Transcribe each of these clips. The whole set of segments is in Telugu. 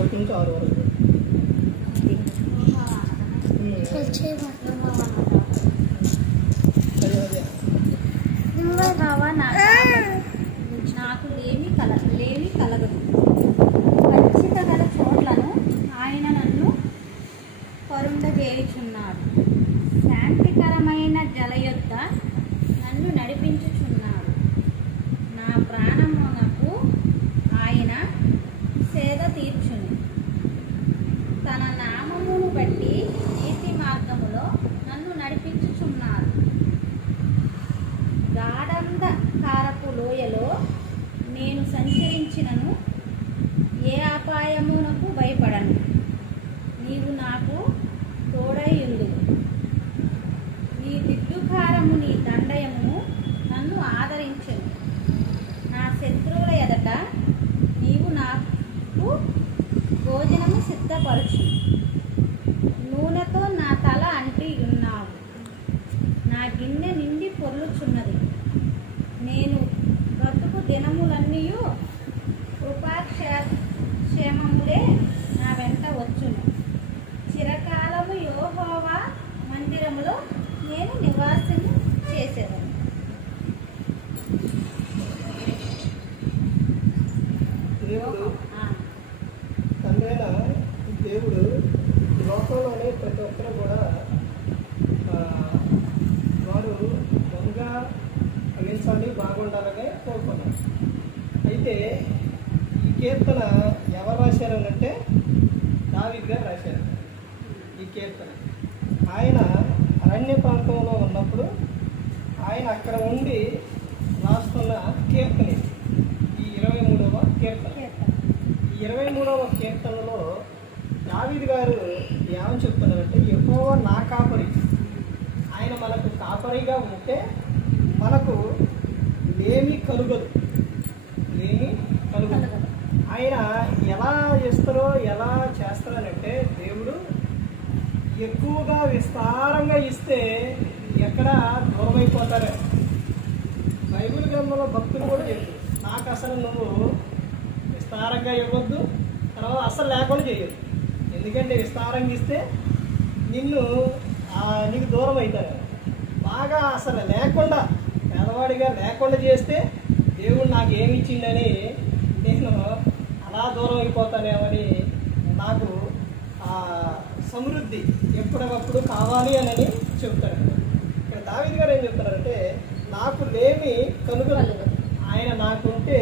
1 నుంచి 6 వరకు. నాకు లేమి కలగదు. ఖచ్చిత గల చోట్లను ఆయన నన్ను పరుండజేయుచున్నాడు. శాంతికరమైన జలయొద్ద నన్ను నడిపించుచున్నాడు. నా ప్రాణమునకు ఆయన సేద తీర్చును. తన నామమును బట్టి నీతి మార్గములో నన్ను నడిపించుచున్నాడు. గాఢంధకారపు లోయలో నేను సంచరించినను ఏ అపాయమునకు భయపడను. నీవు నాకు తోడైయుందువు. నీ దిద్దుకారము నీ దండయము నన్ను ఆదరించెను. నా శత్రువుల ఎదుట నీవు నాకు భోజనము సిద్ధపరచు. నూనెతో నా తల అంటి ఉన్నావు. నా గిన్నె నిండి పొర్లుచున్నది. నేను బ్రతుకు దినములన్నీయు కృపాక్షేమములే నా వెంట వచ్చును. చిరకాలము యెహోవా మందిరములో నేను నివాసం చేసేదను. దేవుడు లోకంలోనే ప్రతి ఒక్కరు కూడా వారు బహుగా ఫలించాలి, బాగుండాలని కోరుకున్నారు. అయితే ఈ కీర్తన ఎవరు రాశారు అంటే దావీదు గారు రాశారు. ఈ కీర్తన ఆయన అరణ్య ప్రాంతంలో ఉన్నప్పుడు ఆయన అక్కడ ఉండి రాస్తున్న కీర్తన ఈ 23వ కీర్తన. ఈ 23వ కీర్తనలో దావీదు గారు ఏమని చెప్తున్నారంటే, యెహోవా నా కాపరి. ఆయన మనకు కాపరిగా ఉంటే మనకు లేమి కలుగదు. ఆయన ఎలా చేస్తారంటే దేవుడు ఎక్కువగా విస్తారంగా ఇస్తే ఎక్కడ దూరం అయిపోతారు. బైబిల్ గ్రంథంలో భక్తులు కూడా చెప్పారు, నాకు అసలు నువ్వు విస్తారంగా ఇవ్వద్దు, తర్వాత అసలు లేకుండా చేయొద్దు. ఎందుకంటే విస్తారంగా ఇస్తే నీకు దూరం అవుతారు. బాగా అసలు లేకుండా పేదవాడిగా లేకుండా చేస్తే దేవుడు నాకు ఏమి ఇచ్చిందని నేను అలా దూరం అయిపోతానేమని, నాకు సమృద్ధి ఎప్పటికప్పుడు కావాలి అని చెప్తారు. ఇక్కడ దావీదు గారు ఏం చెప్తున్నారంటే, నాకు లేమి కలుగదు. ఆయన నాకుంటే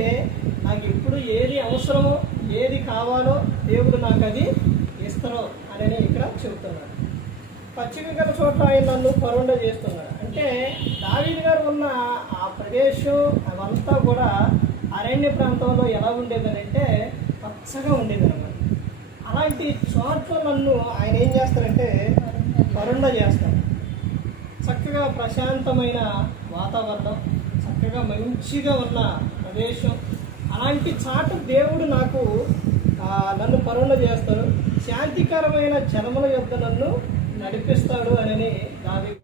నాకు ఎప్పుడు ఏది అవసరమో ఏది కావాలో దేవుడు నాకు అది ఇస్తారో అని ఇక్కడ చెబుతున్నాడు. పచ్చిక గల చోట్ల ఆయన నన్ను పరుండ చేస్తున్నాడు. అంటే దావీదు గారు ఉన్న ఆ ప్రదేశం అవంతా కూడా అరణ్య ప్రాంతంలో ఎలా ఉండేదనంటే పచ్చగా ఉండేది అన్నమాట. అలాంటి చోట్ల నన్ను ఆయన ఏం చేస్తారంటే పరుండ చేస్తారు. చక్కగా ప్రశాంతమైన వాతావరణం, చక్కగా మంచిగా ఉన్న ప్రదేశం, అలాంటి చాటు దేవుడు నన్ను పరుండ చేస్తాడు. శాంతికరమైన జనముల యొద్ద నన్ను నడిపిస్తాడు అని దావీదు